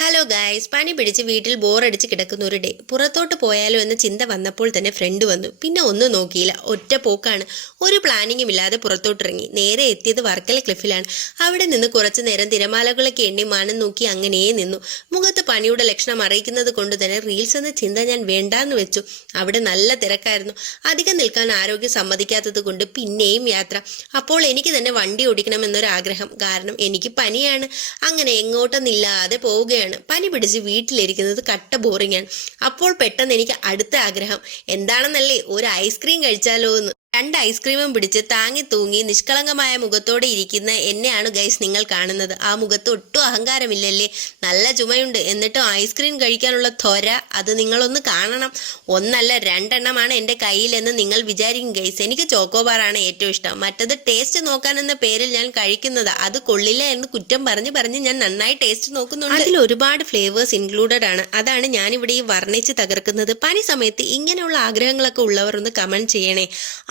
Hello guys, പനി പിടിച്ച് വീട്ടിൽ ബോറടിച്ച് കിടക്കുന്ന ഒരു ഡേ. പുറത്തോട്ട് പോയാലോ എന്ന ചിന്ത വന്നപ്പോൾ തന്നെ ഫ്രണ്ട് വന്നു. പിന്നെ ഒന്നും നോക്കിയില്ല, ഒറ്റ പോക്കാണ്. ഒരു പ്ലാനിങ്ങും ഇല്ലാതെ പുറത്തോട്ടിറങ്ങി. നേരെ എത്തിയത് വർക്കല ക്ലിഫിലാണ്. അവിടെ നിന്ന് കുറച്ചു നേരം തിരമാലകളൊക്കെ എണ്ണി മനം നോക്കി അങ്ങനെ നിന്നു. മുഖത്ത് പനിയുടെ ലക്ഷണം അറിയിക്കുന്നത് കൊണ്ട് തന്നെ റീൽസ് എന്ന ചിന്ത ഞാൻ വേണ്ടാന്ന് വെച്ചു. അവിടെ നല്ല തിരക്കായിരുന്നു. അധികം നിൽക്കാൻ ആരോഗ്യം സമ്മതിക്കാത്തത് കൊണ്ട് പിന്നെയും യാത്ര. അപ്പോൾ എനിക്ക് തന്നെ വണ്ടി ഓടിക്കണമെന്നൊരാഗ്രഹം. കാരണം എനിക്ക് പനിയാണ്. അങ്ങനെ എങ്ങോട്ടൊന്നില്ലാതെ പോവുകയാണ്. പനി പിടിച്ച് വീട്ടിലിരിക്കുന്നത് കട്ട ബോറിംഗ് ആണ്. അപ്പോൾ പെട്ടെന്ന് എനിക്ക് അടുത്ത ആഗ്രഹം എന്താണെന്നല്ലേ, ഒരു ഐസ്ക്രീം കഴിച്ചാലോ എന്ന്. 2 ഐസ്ക്രീമും പിടിച്ച് താങ്ങി തൂങ്ങി നിഷ്കളങ്കമായ മുഖത്തോടെ ഇരിക്കുന്ന എന്നെയാണ് ഗൈസ് നിങ്ങൾ കാണുന്നത്. ആ മുഖത്ത് ഒട്ടും അഹങ്കാരമില്ലല്ലേ. നല്ല ചുമയുണ്ട്, എന്നിട്ടും ഐസ്ക്രീം കഴിക്കാനുള്ള ത്വര അത് നിങ്ങളൊന്ന് കാണണം. ഒന്നല്ല 2 എണ്ണമാണ് എൻ്റെ കയ്യിലെന്ന് നിങ്ങൾ വിചാരിക്കും ഗൈസ്. എനിക്ക് ചോക്കോബാറാണ് ഏറ്റവും ഇഷ്ടം. മറ്റത് ടേസ്റ്റ് നോക്കാനെന്ന പേരിൽ ഞാൻ കഴിക്കുന്നത്. അത് കൊള്ളില്ല എന്ന് കുറ്റം പറഞ്ഞ് ഞാൻ നന്നായി ടേസ്റ്റ് നോക്കുന്നുണ്ട്. അതിൽ ഒരുപാട് ഫ്ലേവേഴ്സ് ഇൻക്ലൂഡഡ് ആണ്. അതാണ് ഞാനിവിടെ ഈ വർണ്ണിച്ച് തകർക്കുന്നത്. പനി സമയത്ത് ഇങ്ങനെയുള്ള ആഗ്രഹങ്ങളൊക്കെ ഉള്ളവർ ഒന്ന് കമന്റ് ചെയ്യണേ.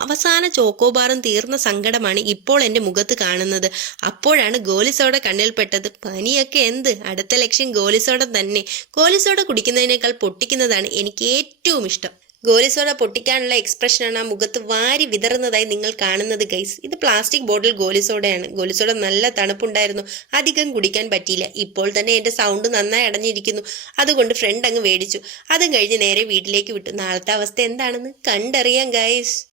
അവസാന ചോക്കോബാറും തീർന്ന സങ്കടമാണ് ഇപ്പോൾ എൻ്റെ മുഖത്ത് കാണുന്നത്. അപ്പോഴാണ് ഗോലിസോഡ കണ്ണിൽപ്പെട്ടത്. പനിയൊക്കെ എന്ത്, അടുത്ത ലക്ഷ്യം ഗോലിസോഡ തന്നെ. ഗോലിസോഡ കുടിക്കുന്നതിനേക്കാൾ പൊട്ടിക്കുന്നതാണ് എനിക്ക് ഏറ്റവും ഇഷ്ടം. ഗോലിസോഡ പൊട്ടിക്കാനുള്ള എക്സ്പ്രഷനാണ് ആ മുഖത്ത് വാരി വിതറുന്നതായി നിങ്ങൾ കാണുന്നത് ഗൈസ്. ഇത് പ്ലാസ്റ്റിക് ബോട്ടിൽ ഗോലിസോഡയാണ്. ഗോലിസോഡ നല്ല തണുപ്പുണ്ടായിരുന്നു, അധികം കുടിക്കാൻ പറ്റിയില്ല. ഇപ്പോൾ തന്നെ എൻ്റെ സൗണ്ട് നന്നായി അടഞ്ഞിരിക്കുന്നു. അതുകൊണ്ട് ഫ്രണ്ട് അങ്ങ് മേടിച്ചു. അതും കഴിഞ്ഞ് നേരെ വീട്ടിലേക്ക് വിട്ടു. നാളത്തെ അവസ്ഥ എന്താണെന്ന് കണ്ടറിയാം ഗൈസ്.